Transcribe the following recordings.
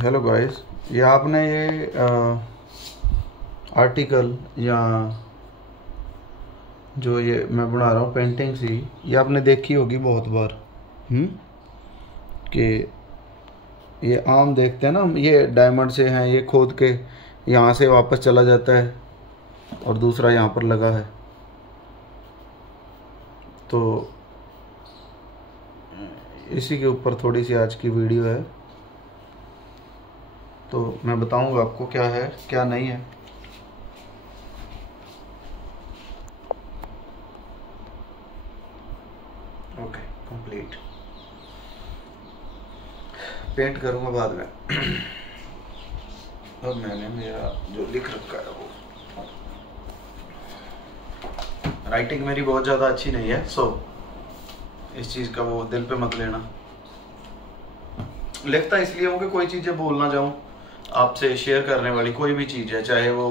Hello guys, ये आपने ये आर्टिकल या जो ये मैं बना रहा हूँ पेंटिंग सी, ये आपने देखी होगी बहुत बार। कि ये आम देखते हैं ना हम, ये डायमंड से हैं, ये खोद के यहाँ से वापस चला जाता है और दूसरा यहाँ पर लगा है। तो इसी के ऊपर थोड़ी सी आज की वीडियो है, तो मैं बताऊंगा आपको क्या है क्या नहीं है। Okay, complete. पेंट करूंगा बाद में। अब मैंने मेरा जो लिख रखा है वो, राइटिंग मेरी बहुत ज़्यादा अच्छी नहीं है, सो इस चीज़ का वो दिल पे मत लेना। लिखता इसलिए हूँ कि कोई चीज़ें बोल ना जाऊँ, आपसे शेयर करने वाली कोई भी चीज़ है, चाहे वो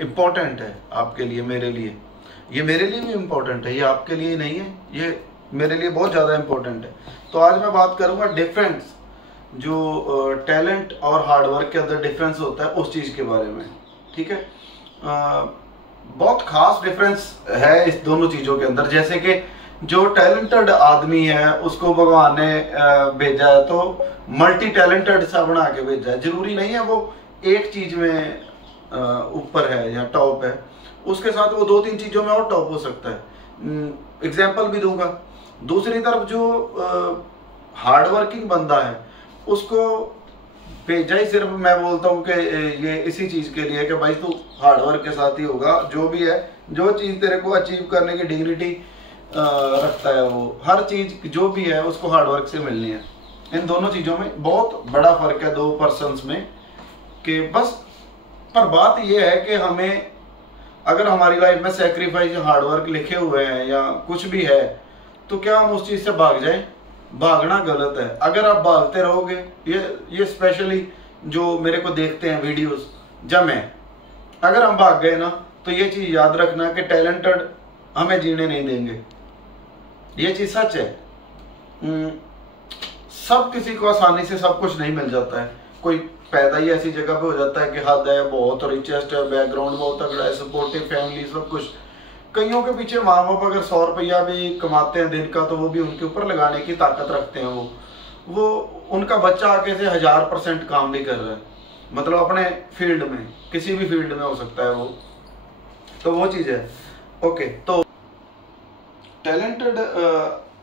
इम्पोर्टेंट है आपके लिए, मेरे लिए, ये मेरे लिए भी इम्पोर्टेंट है, ये आपके लिए नहीं है, ये मेरे लिए बहुत ज़्यादा इम्पोर्टेंट है। तो आज मैं बात करूँगा डिफरेंस, जो टैलेंट और हार्डवर्क के अंदर डिफरेंस होता है उस चीज़ के बारे में। ठीक है, बहुत खास डिफरेंस है इस दोनों चीज़ों के अंदर। जैसे कि जो टैलेंटेड आदमी है उसको भगवान ने भेजा है तो मल्टी टैलेंटेड सा बना के भेजा है। जरूरी नहीं है वो एक चीज में ऊपर है या टॉप है, उसके साथ वो 2-3 चीजों में और टॉप हो सकता है। एग्जाम्पल भी दूंगा। दूसरी तरफ जो हार्डवर्किंग बंदा है उसको भेजा ही सिर्फ, मैं बोलता हूँ कि ये इसी चीज के लिए कि भाई तू हार्डवर्क के साथ ही होगा, जो भी है, जो चीज तेरे को अचीव करने की डिग्निटी रखता है, वो हर चीज जो भी है उसको हार्डवर्क से मिलनी है। इन दोनों चीजों में बहुत बड़ा फर्क है दो पर्सन्स में, कि बस। पर बात यह है कि हमें, अगर हमारी लाइफ में सेक्रीफाइस हार्डवर्क लिखे हुए हैं या कुछ भी है, तो क्या हम उस चीज से भाग जाएं? भागना गलत है। अगर आप भागते रहोगे, ये स्पेशली जो मेरे को देखते हैं वीडियोस, जब मैं, अगर हम भाग गए ना, तो ये चीज याद रखना कि टैलेंटेड हमें जीने नहीं देंगे। ये चीज सच है। सब किसी को आसानी से सब कुछ नहीं मिल जाता है। कोई पैदा ही ऐसी जगह पे हो जाता है कि हद है, बहुत रिचेस्ट है, बैकग्राउंड बहुत तगड़ा है, सपोर्टिव फैमिली, सब कुछ। कईयों के पीछे माँ बाप अगर 100 रुपया भी कमाते हैं दिन का, तो वो भी उनके ऊपर लगाने की ताकत रखते हैं। वो उनका बच्चा आके से 1000% काम भी कर रहा है, मतलब अपने फील्ड में, किसी भी फील्ड में हो सकता है वो। तो वो चीज है। ओके, तो टैलेंटेड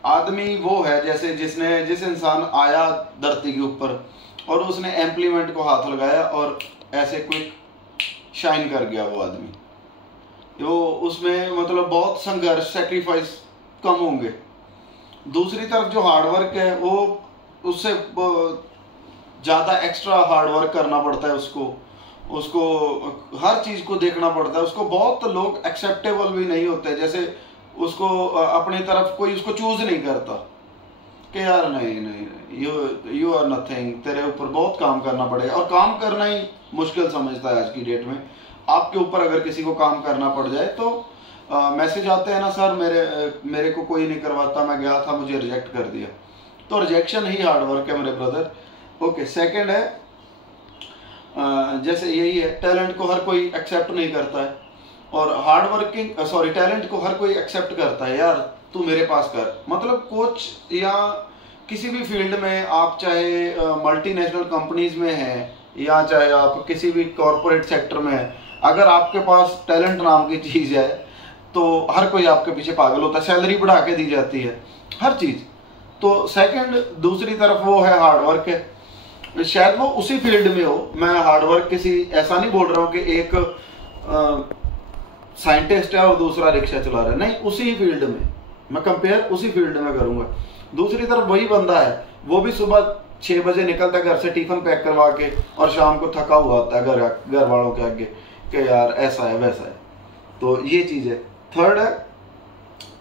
आदमी वो है जैसे जिस इंसान आया धरती के ऊपर और उसने एम्प्लीमेंट को हाथ लगाया और ऐसे क्विक शाइन कर गया वो आदमी। वो उसमें मतलब बहुत संघर्ष, सेक्रीफाइस कम होंगे। दूसरी तरफ जो हार्डवर्क है वो उससे ज़्यादा एक्स्ट्रा हार्डवर्क करना पड़ता है उसको हर चीज़ को देखना पड़ता है। उसको बहुत लोग एक्सेप्टेबल भी नहीं होते, जैसे उसको अपनी तरफ कोई उसको चूज नहीं करता कि यार नहीं नहीं, यू आर नथिंग, तेरे ऊपर बहुत काम करना पड़ेगा। और काम करना ही मुश्किल समझता है आज की डेट में। आपके ऊपर अगर किसी को काम करना पड़ जाए तो मैसेज आते हैं ना, सर मेरे को कोई नहीं करवाता, मैं गया था, मुझे रिजेक्ट कर दिया। तो रिजेक्शन ही हार्डवर्क है मेरे ब्रदर। ओके, सेकेंड है, जैसे यही है, टैलेंट को हर कोई एक्सेप्ट नहीं करता है और टैलेंट को हर कोई एक्सेप्ट करता है। यार तू मेरे पास कर, मतलब कोच या किसी भी फील्ड में आप, चाहे मल्टीनेशनल कंपनीज में हैं या चाहे आप किसी भी कॉरपोरेट सेक्टर में हैं, अगर आपके पास टैलेंट नाम की चीज है तो हर कोई आपके पीछे पागल होता है, सैलरी बढ़ा के दी जाती है, हर चीज। तो सेकंड, दूसरी तरफ वो है हार्डवर्क है। शायद वो उसी फील्ड में हो, मैं हार्डवर्क किसी ऐसा नहीं बोल रहा हूँ कि एक साइंटिस्ट है और दूसरा रिक्शा चला रहा है, नहीं, उसी फील्ड में मैं कंपेयर उसी फील्ड में करूंगा। दूसरी तरफ वही बंदा है, वो भी सुबह 6 बजे निकलता है घर से टिफिन पैक करवा के और शाम को थका हुआ आता है घर वालों के आगे कि यार ऐसा है वैसा है। तो ये चीज है। थर्ड है,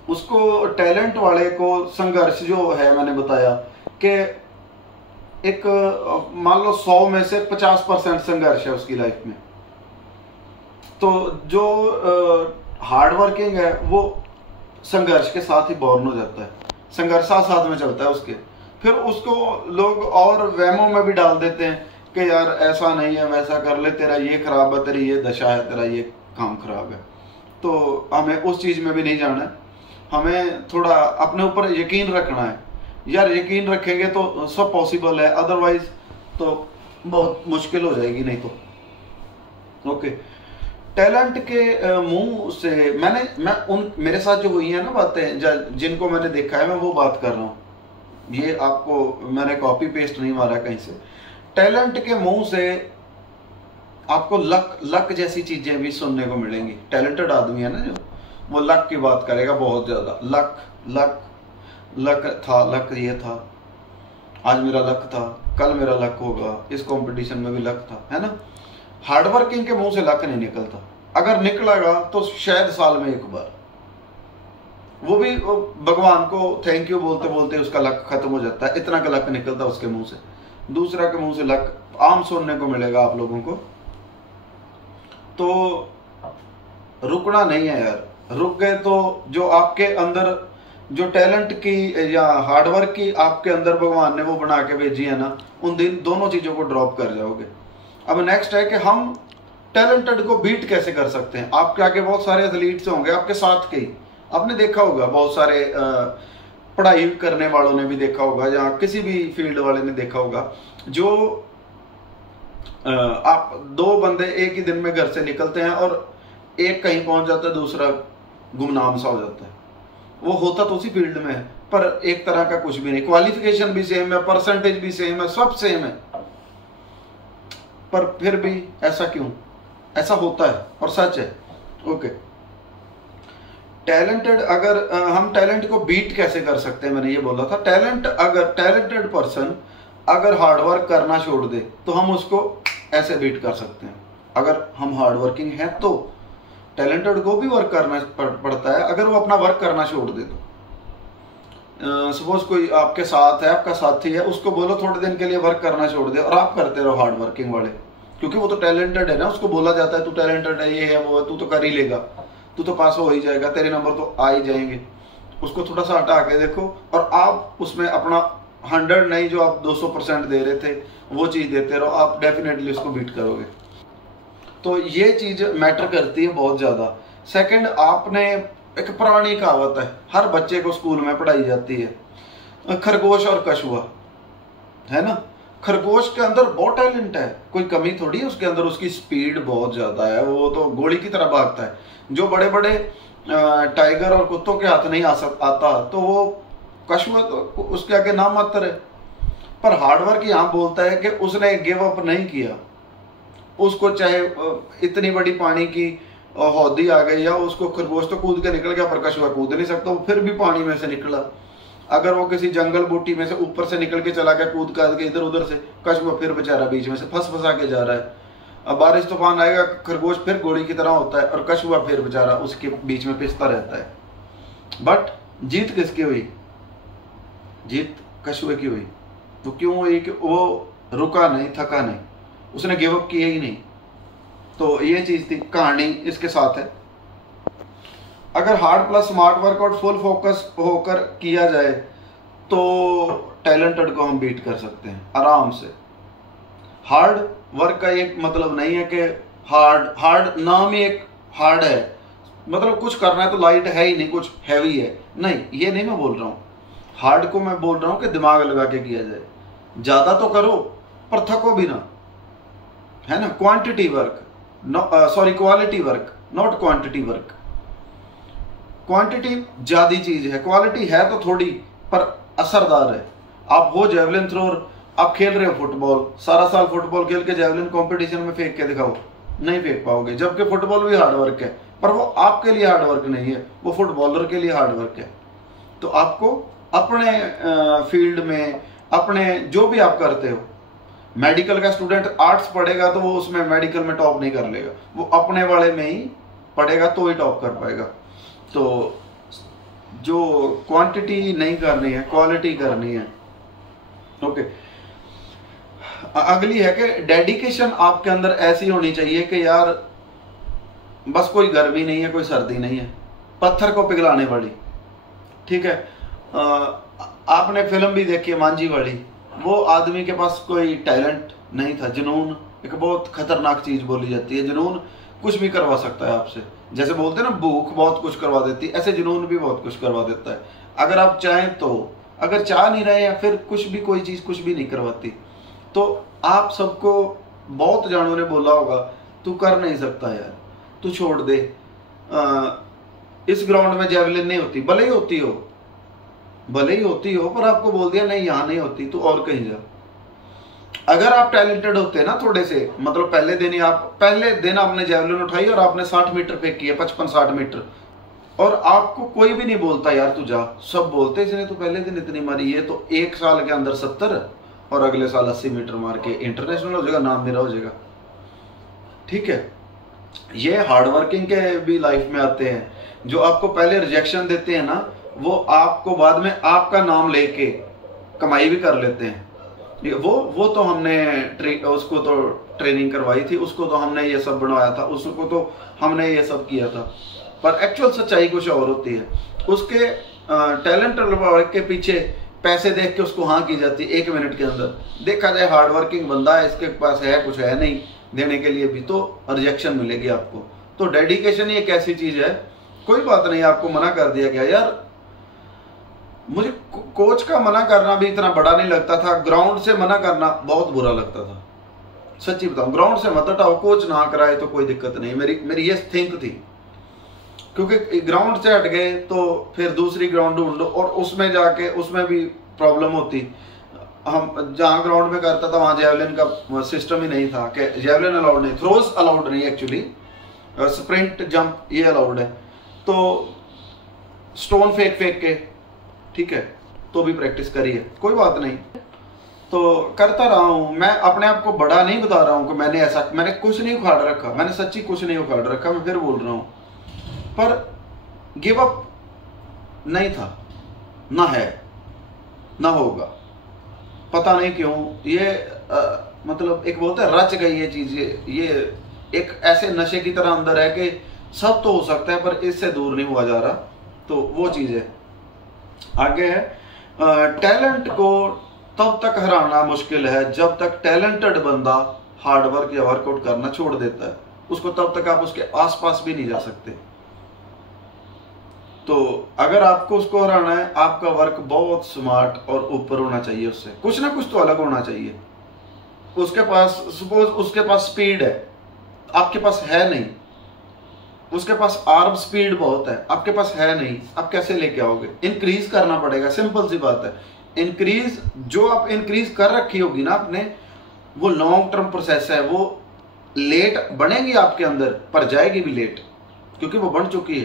उसको टैलेंट वाले को संघर्ष जो है, मैंने बताया कि एक मान लो 100 में से 50% संघर्ष है उसकी लाइफ में। तो जो हार्डवर्किंग है वो संघर्ष के साथ ही बॉर्न हो जाता है, संघर्ष साथ में चलता है उसके। फिर उसको लोग और वहमों में भी डाल देते हैं कि यार ऐसा नहीं है, वैसा कर ले, तेरा ये खराब है, तेरी ये दशा है, तेरा ये काम खराब है। तो हमें उस चीज़ में भी नहीं जाना है, हमें थोड़ा अपने ऊपर यकीन रखना है। यार यकीन रखेंगे तो सब पॉसिबल है, अदरवाइज तो बहुत मुश्किल हो जाएगी नहीं तो। ओके, टैलेंट के मुंह से मेरे साथ जो हुई है ना बातें, जिनको मैंने देखा है, मैं वो बात कर रहा हूँ। ये आपको मैंने कॉपी पेस्ट नहीं मारा कहीं से। टैलेंट के मुंह से आपको लक जैसी चीजें भी सुनने को मिलेंगी। टैलेंटेड आदमी है ना जो, वो लक की बात करेगा बहुत ज्यादा। लक था, लक ये था, आज मेरा लक था, कल मेरा लक होगा, इस कंपटीशन में भी लक था, है ना। हार्डवर्किंग के मुंह से लक नहीं निकलता, अगर निकलेगा तो शायद साल में एक बार, वो भी भगवान को थैंक यू बोलते बोलते उसका लक खत्म हो जाता है, इतना का लक निकलता उसके मुंह से। दूसरा के मुंह से लक आम सुनने को मिलेगा आप लोगों को। तो रुकना नहीं है यार, रुक गए तो जो आपके अंदर जो टैलेंट की या हार्डवर्क की आपके अंदर भगवान ने वो बना के भेजी है ना, उन दिन दोनों चीजों को ड्रॉप कर जाओगे। अब नेक्स्ट है कि हम टैलेंटेड को बीट कैसे कर सकते हैं। आपके आगे बहुत सारे एथलीट्स होंगे आपके साथ के ही, आपने देखा होगा, बहुत सारे पढ़ाई करने वालों ने भी देखा होगा, या किसी भी फील्ड वाले ने देखा होगा, जो आप दो बंदे एक ही दिन में घर से निकलते हैं और एक कहीं पहुंच जाता है, दूसरा गुमनाम सा हो जाता है। वो होता तो उसी फील्ड में है, पर एक तरह का कुछ भी नहीं, क्वालिफिकेशन भी सेम है, परसेंटेज भी सेम है, सब सेम है, पर फिर भी ऐसा क्यों? ऐसा होता है और सच है। ओके, टैलेंटेड, अगर हम टैलेंट को बीट कैसे कर सकते हैं, मैंने ये बोला था। टैलेंटेड पर्सन अगर हार्डवर्क करना छोड़ दे तो हम उसको ऐसे बीट कर सकते हैं। अगर हम हार्डवर्किंग हैं तो टैलेंटेड को भी वर्क करना पड़ता है, अगर वो अपना वर्क करना छोड़ दे तो। सपोज कोई आपके साथ है, आपका साथी है, उसको बोलो थोड़े दिन के लिए वर्क करना छोड़ दे और आप करते रहो हार्ड वर्किंग वाले, क्योंकि वो तो टैलेंटेड है ना, उसको बोला जाता है तू टैलेंटेड है, ये है वो है, तू तो कर ही लेगा, तू तो पास हो ही जाएगा, तेरे नंबर तो आ ही जाएंगे। उसको थोड़ा सा हटा के देखो और आप उसमें अपना 100 नहीं, जो आप 200% दे रहे थे वो चीज़ देते रहो, आप डेफिनेटली उसको बीट करोगे। तो ये चीज़ मैटर करती है बहुत ज़्यादा। सेकंड, आपने एक पुरानी कहावत है, हर बच्चे को स्कूल में पढ़ाई जाती है, खरगोश और कछुआ, है ना। खरगोश के अंदर बहुत टैलेंट है, कोई कमी थोड़ी है उसके अंदर, उसकी स्पीड बहुत ज़्यादा है, वो तो गोली की तरह भागता है, जो बड़े बड़े टाइगर और कुत्तों के हाथ नहीं आता, तो वो कछुआ तो उसके आगे नाम मात्र है। पर हार्डवर्क यहाँ बोलता है कि उसने गिव अप नहीं किया, उसको चाहे इतनी बड़ी पानी की हौदी आ गई, या उसको खरगोश तो कूद के निकल गया पर कछुआ कूद नहीं सकता, वो फिर भी पानी में से निकला। अगर वो किसी जंगल बूटी में से ऊपर से निकल के चला गया कूद काद के इधर उधर से, कछुआ फिर बेचारा बीच में से फंसा के जा रहा है। अब बारिश तूफान आएगा, खरगोश फिर गोली की तरह होता है और कछुआ फिर बेचारा उसके बीच में पिसता रहता है। बट जीत किसकी हुई? जीत कछुए की हुई। तो क्यों हुई? कि वो रुका नहीं, थका नहीं, उसने गिव अप किया ही नहीं। तो ये चीज थी, कहानी इसके साथ है। अगर hard plus smart workout full focus होकर किया जाए तो टैलेंटेड को हम बीट कर सकते हैं आराम से। हार्ड वर्क का एक मतलब नहीं है कि हार्ड नाम ही एक हार्ड है, मतलब कुछ करना है तो लाइट है ही नहीं, कुछ हैवी है नहीं, ये नहीं मैं बोल रहा हूँ। हार्ड को मैं बोल रहा हूँ कि दिमाग लगा के किया जाए, ज्यादा तो करो पर थको भी ना, है ना। Quantity work, quality work, not quantity work. Quantity ज्यादा चीज है, क्वालिटी है तो थोड़ी पर असरदार है। आप हो जेवलिन थ्रोर, आप खेल रहे हो फुटबॉल, सारा साल फुटबॉल खेल के जेवलिन कंपटीशन में फेंक के दिखाओ, नहीं फेंक पाओगे, जबकि फुटबॉल भी हार्ड वर्क है, पर वो आपके लिए हार्ड वर्क नहीं है, वो फुटबॉलर के लिए हार्ड वर्क है। तो आपको अपने फील्ड में, अपने जो भी आप करते हो, मेडिकल का स्टूडेंट आर्ट्स पढ़ेगा तो वो उसमें मेडिकल में टॉप नहीं कर लेगा, वो अपने वाले में ही पढ़ेगा तो ही टॉप कर पाएगा। तो जो क्वांटिटी नहीं करनी है, क्वालिटी करनी है। ओके, अगली है कि डेडिकेशन आपके अंदर ऐसी होनी चाहिए कि यार बस कोई गर्मी नहीं है, कोई सर्दी नहीं है, पत्थर को पिघलाने वाली। ठीक है, आपने फिल्म भी देखी है मांझी वाली, वो आदमी के पास कोई टैलेंट नहीं था। जुनून एक बहुत खतरनाक चीज बोली जाती है। जुनून कुछ भी करवा सकता है आपसे। जैसे बोलते हैं ना भूख बहुत कुछ करवा देती है, ऐसे जुनून भी बहुत कुछ करवा देता है अगर आप चाहें तो। अगर चाह नहीं रहे या फिर कुछ भी, कोई चीज कुछ भी नहीं करवाती। तो आप सबको बहुत जानों ने बोला होगा तू कर नहीं सकता यार, तू छोड़ दे, इस ग्राउंड में जेवलिन नहीं होती। भले ही होती हो, भले ही होती हो, पर आपको बोल दिया नहीं यहाँ नहीं होती, तू और कहीं जा। अगर आप टैलेंटेड होते ना थोड़े से, मतलब पहले दिन आपने जेवलिन उठाई और आपने 60 मीटर फेंकी है, 55-60 मीटर, और आपको कोई भी नहीं बोलता यार तू जा, सब बोलते इसने तो पहले दिन इतनी मारी है, तो 1 साल के अंदर 70 और अगले साल 80 मीटर मार के इंटरनेशनल हो जाएगा, नाम मेरा हो जाएगा। ठीक है, ये हार्डवर्किंग के भी लाइफ में आते हैं। जो आपको पहले रिजेक्शन देते हैं ना, वो आपको बाद में आपका नाम लेके कमाई भी कर लेते हैं। वो तो हमने उसको तो ट्रेनिंग करवाई थी, उसको तो हमने ये सब बनवाया था, उसको तो हमने ये सब किया था, पर एक्चुअल सच्चाई कुछ और होती है। उसके टैलेंट के पीछे पैसे देख के उसको हाँ की जाती है 1 मिनट के अंदर। देखा जाए हार्डवर्किंग बंदा है, इसके पास है कुछ है नहीं देने के लिए भी, तो रिजेक्शन मिलेगी आपको। तो डेडिकेशन ही एक ऐसी चीज है, कोई बात नहीं आपको मना कर दिया गया यार। मुझे कोच का मना करना भी इतना बड़ा नहीं लगता था, ग्राउंड से मना करना बहुत बुरा लगता था, सच्ची बताऊं। ग्राउंड से मत हटाओ, कोच ना कराए तो कोई दिक्कत नहीं, मेरी ये थिंक थी। क्योंकि ग्राउंड से हट गए तो फिर दूसरी ग्राउंड ढूंढो, और उसमें जाके उसमें भी प्रॉब्लम होती। हम जहाँ ग्राउंड में करता था वहाँ जेवलिन का सिस्टम ही नहीं था कि जेवलिन अलाउड नहीं, थ्रोज अलाउड नहीं एक्चुअली, स्प्रिंट जंप ये अलाउड है। तो स्टोन फेंक के, ठीक है, तो भी प्रैक्टिस करिए, कोई बात नहीं। तो करता रहा हूं मैं, अपने आप को बड़ा नहीं बता रहा हूं कि मैंने कुछ नहीं उखाड़ रखा, मैंने सच्ची कुछ नहीं उखाड़ रखा, मैं फिर बोल रहा हूं। पर गिव अप नहीं था, ना है ना होगा, पता नहीं क्यों। ये मतलब एक बोलता है रच गई ये चीज, ये एक ऐसे नशे की तरह अंदर है कि सब तो हो सकता है पर इससे दूर नहीं हुआ जा रहा। तो वो चीज है। आगे है, टैलेंट को तब तक हराना मुश्किल है जब तक टैलेंटेड बंदा हार्डवर्क या वर्कआउट करना छोड़ देता है। उसको तब तक आप उसके आसपास भी नहीं जा सकते। तो अगर आपको उसको हराना है, आपका वर्क बहुत स्मार्ट और ऊपर होना चाहिए, उससे कुछ ना कुछ तो अलग होना चाहिए। उसके पास सपोज उसके पास स्पीड है, आपके पास है नहीं, उसके पास आर्म स्पीड बहुत है, आपके पास है नहीं, आप कैसे लेके आओगे? इंक्रीज करना पड़ेगा, सिंपल सी बात है। इंक्रीज जो आप इंक्रीज कर रखी होगी ना आपने, वो लॉन्ग टर्म प्रोसेस है, वो लेट बनेगी आपके अंदर पर जाएगी भी लेट, क्योंकि वो बन चुकी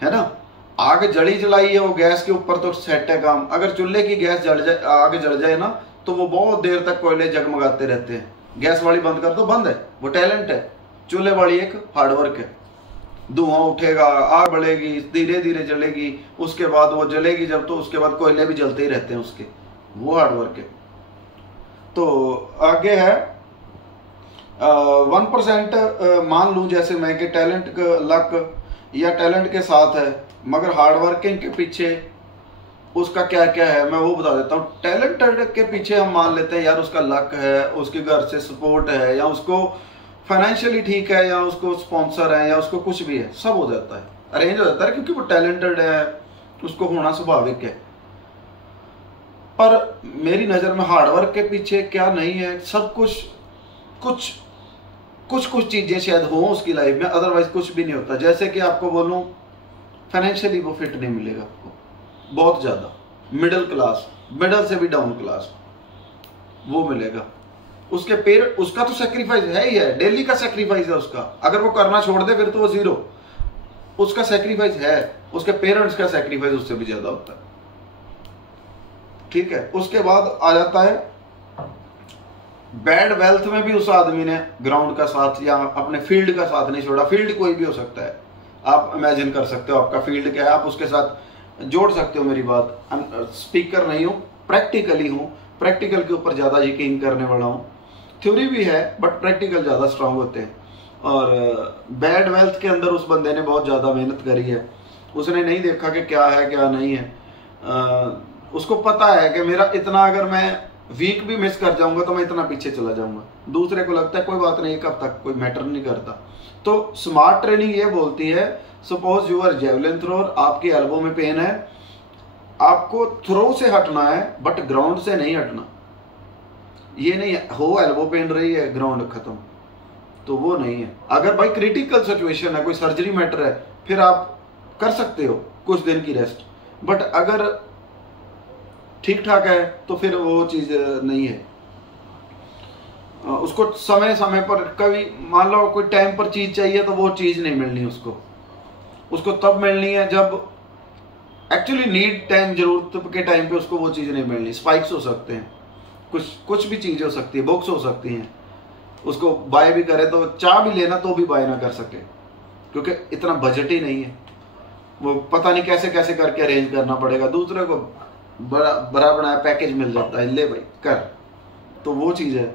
है ना। आग जली जलाई है वो गैस के ऊपर तो सेट है काम। अगर चूल्हे की गैस जल जाए, आग जल जाए ना, तो वो बहुत देर तक कोयले जगमगाते रहते हैं। गैस वाली बंद कर दो, बंद है, वो टैलेंट है। चूल्हे वाली एक हार्डवर्क है, धुआं उठेगा, आग बढ़ेगी, धीरे धीरे जलेगी, उसके बाद वो जलेगी जब, तो उसके बाद कोयले भी जलते ही रहते हैं उसके, वो हार्डवर्क है। तो आगे है 1% मान लूं जैसे मैं कि टैलेंट का लक या टैलेंट के साथ है, मगर हार्डवर्किंग के पीछे उसका क्या क्या है मैं वो बता देता हूँ। टैलेंटेड के पीछे हम मान लेते हैं यार उसका लक है, उसके घर से सपोर्ट है, या उसको फाइनेंशियली ठीक है, या उसको स्पॉन्सर है, या उसको कुछ भी है, सब हो जाता है, अरेंज हो जाता है, क्योंकि वो टैलेंटेड है, उसको होना स्वाभाविक है। पर मेरी नज़र में हार्डवर्क के पीछे क्या नहीं है, सब कुछ चीज़ें शायद हो उसकी लाइफ में, अदरवाइज कुछ भी नहीं होता। जैसे कि आपको बोलूँ, फाइनेंशियली वो फिट नहीं मिलेगा आपको, बहुत ज़्यादा मिडिल क्लास, मिडिल से भी डाउन क्लास वो मिलेगा। उसका तो सेक्रीफाइस है ही है, डेली का सेक्रीफाइस है उसका। अगर वो करना छोड़ दे फिर तो वो जीरो। उसका सेक्रीफाइस है, उसके पेरेंट्स का सेक्रीफाइस उससे भी ज्यादा होता है। ठीक है, उसके बाद आ जाता है बैड वेल्थ में भी उस आदमी ने ग्राउंड का साथ या अपने फील्ड का साथ नहीं छोड़ा। फील्ड कोई भी हो सकता है, आप इमेजिन कर सकते हो आपका फील्ड क्या है, आप उसके साथ जोड़ सकते हो मेरी बात। स्पीकर नहीं हूँ, प्रैक्टिकली हूँ, प्रैक्टिकल के ऊपर ज्यादा यकीन करने वाला हूँ। थ्योरी भी है बट प्रैक्टिकल ज़्यादा स्ट्रांग होते हैं। और बैड वेल्थ के अंदर उस बंदे ने बहुत ज़्यादा मेहनत करी है। उसने नहीं देखा कि क्या है क्या नहीं है, उसको पता है कि मेरा इतना अगर मैं वीक भी मिस कर जाऊंगा तो मैं इतना पीछे चला जाऊंगा। दूसरे को लगता है कोई बात नहीं, एक हफ्ता कोई मैटर नहीं करता। तो स्मार्ट ट्रेनिंग ये बोलती है, suppose you are javelin thrower, आपकी एल्बो में पेन है, आपको थ्रो से हटना है बट ग्राउंड से नहीं हटना। ये नहीं हो एल्बो पेन रही है ग्राउंड खत्म, तो वो नहीं है। अगर भाई क्रिटिकल सिचुएशन है, कोई सर्जरी मैटर है, फिर आप कर सकते हो कुछ दिन की रेस्ट, बट अगर ठीक ठाक है तो फिर वो चीज नहीं है। उसको समय समय पर, कभी मान लो कोई टाइम पर चीज चाहिए तो वो चीज नहीं मिलनी उसको तब मिलनी है जब एक्चुअली नीड टाइम, जरूरत के टाइम पे उसको वो चीज नहीं मिलनी। स्पाइक्स हो सकते हैं, कुछ भी चीज हो सकती है, बुक्स हो सकती हैं, उसको बाय भी करे तो चाह भी लेना तो भी बाय ना कर सके, क्योंकि इतना बजट ही नहीं है। वो पता नहीं कैसे कैसे करके अरेंज करना पड़ेगा। दूसरे को बड़ा बनाया पैकेज मिल जाता है, ले भाई कर, तो वो चीज़ है।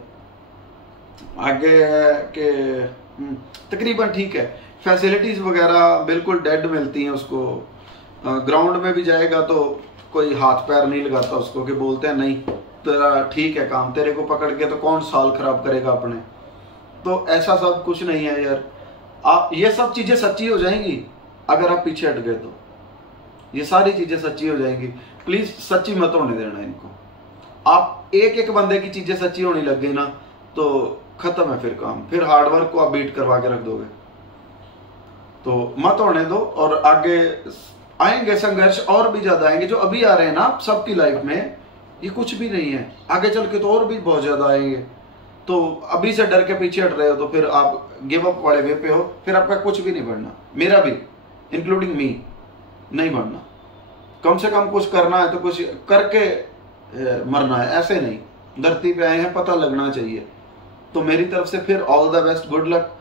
आगे के तकरीबन ठीक है, फैसिलिटीज वगैरह बिल्कुल डेड मिलती हैं उसको। ग्राउंड में भी जाएगा तो कोई हाथ पैर नहीं लगाता उसको, कि बोलते हैं नहीं तेरा ठीक है काम, तेरे को पकड़ के तो कौन साल खराब करेगा अपने। तो ऐसा सब कुछ नहीं है यार। आप ये सब चीजें सच्ची हो जाएंगी अगर आप पीछे हट गए, तो ये सारी चीजें सच्ची हो जाएंगी। प्लीज सच्ची मत होने देना इनको। आप एक एक बंदे की चीजें सच्ची होने लग गई ना तो खत्म है फिर काम, फिर हार्डवर्क को आप बीट करवा के रख दोगे। तो मत होने दो, और आगे आएंगे संघर्ष और भी ज्यादा आएंगे। जो अभी आ रहे हैं ना सबकी लाइफ में, ये कुछ भी नहीं है, आगे चल के तो और भी बहुत ज्यादा आएंगे। तो अभी से डर के पीछे हट रहे हो तो फिर आप गिव अप वाले वे पे हो, फिर आपका कुछ भी नहीं बढ़ना, मेरा भी इंक्लूडिंग मी नहीं बढ़ना। कम से कम कुछ करना है तो कुछ करके मरना है, ऐसे नहीं। धरती पे आए हैं, पता लगना चाहिए। तो मेरी तरफ से फिर all the best, good luck,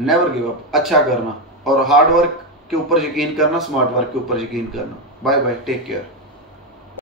never give up, अच्छा करना और हार्ड वर्क के ऊपर यकीन करना, स्मार्ट वर्क के ऊपर यकीन करना। Bye bye, take care.